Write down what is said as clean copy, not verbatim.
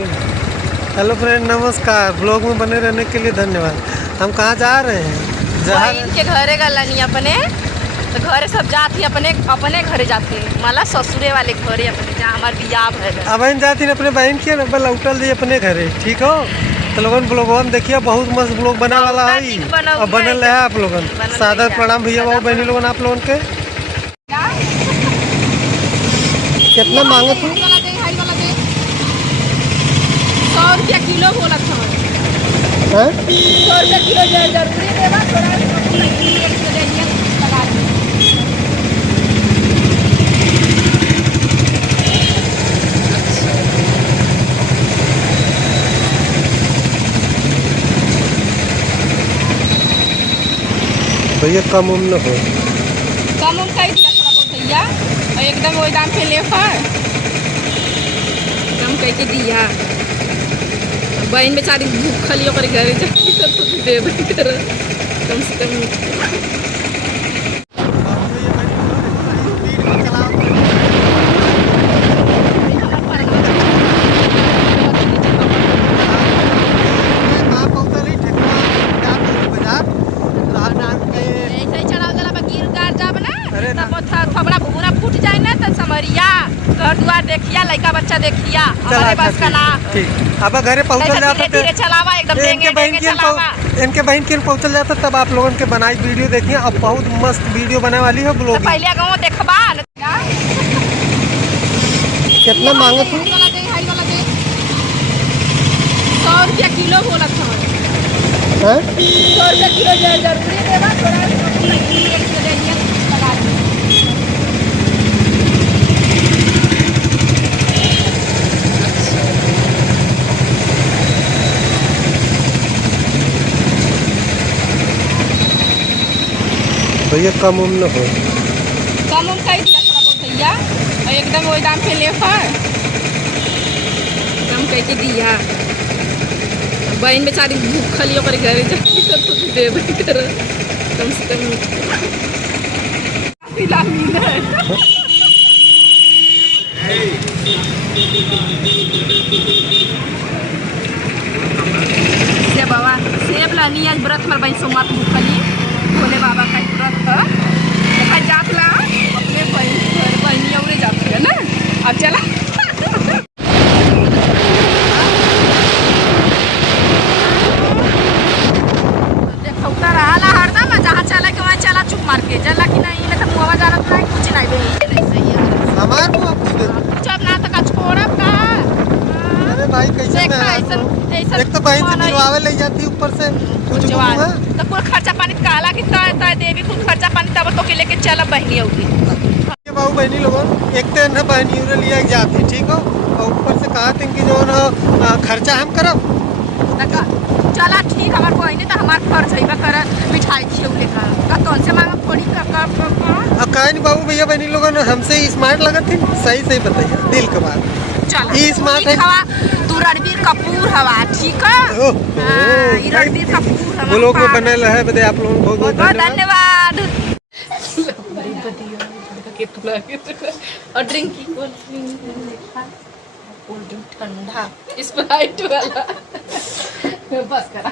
Hello friend, नमस्कार। Blog में बने रहने के लिए धन्यवाद। हम कहाँ जा रहे हैं? जहाँ इनके घरे गलनी अपने तो घरे सब जाती अपने अपने घरे जाती माला ससुरे वाले घरे अपने जहाँ हमारे बियाह है। अब जाती अपने बहन के न लौटल दी अपने घरे। ठीक हो तो लोगन ब्लॉगवा में देखिए, बहुत मस्त ब्लॉग बना वाला है और बनल है। आप लोगन सादर प्रणाम भैया बाबू बहनी लोगन। आप लोगन के कितना मांगे थे? 100 रुपया किलो बोला था। 100 रुपया किलो जरूरी देवा थोड़ा भैया कम उम न हो। कम उम कर दिया थोड़ा बहुत भैया और एकदम वही दाम पे ले कम करके दिया। बहन बेचारी भूखली ओकर घरे जाके तो दे कर कम से कम। थोड़ा भूरा फूट जाए ना तो समरिया घर दुआर देखिया, लड़का बच्चा देखिया हमारे बस का ना। ठीक, अब घरे पहुंचल जाता धीरे चलावा एकदम इनके बहन के पहुंचल जाता तब आप लोगों के बनाई वीडियो देखिए। अब बहुत मस्त वीडियो बने वाली है ब्लॉग। पहले गाँव देखबा कितना मांगे थे? 100 रुपया किलो बोला था। 100 रुपया किलो जरूरी देवा थोड़ा भैया कम उम न हो। कम उम कर दिया थोड़ा बहुत भैया और एकदम वही दाम पे ले कम करके दिया। बहन बेचारी भूखली ओकर घरे जाके तो दे कर कम से कम। सेब बाबा सेब लानी आज व्रत पर बहन सोमवार भूखली भोले बाबा का व्रत है। जात ला अपने बहनी और जाती है ना। अब चला देखौता रहा हरदम जहाँ चला के वहाँ चला चुप मार के चला कि नहीं मैं तो मुआ जाना तो नहीं कुछ नहीं सही है हमार मुआ कुछ जब ना तक छोड़ब का। अरे भाई कैसे मैं एक तो बहन से मिलवावे ले जाती ऊपर से कुछ तो कुल खर्चा पानी काला कि तय देवी कुल खर्चा पानी तब तो के लेके चला बहनी होगी। बाबू बहनी लोगों एक तो न बहनी लिया जाती। ठीक हो और ऊपर से कहा थे कि जो न खर्चा हम करब। चला ठीक हमारे बहनी तो हमारे खर्च है कर मिठाई खियो लेकर कौन से मांगा थोड़ी कहा नहीं बाबू भैया बहनी लोगों हमसे स्मार्ट लगा थी। सही सही बताइए दिल के बात। ये स्मार्ट है तू रणबीर कपूर हवा। ठीक है रणबीर कपूर हवा ब्लॉग में बनल है। बदे आप लोगों को बहुत बहुत धन्यवाद। और ड्रिंक की कोल्ड ड्रिंक ठंडा स्प्राइट वाला बस करा।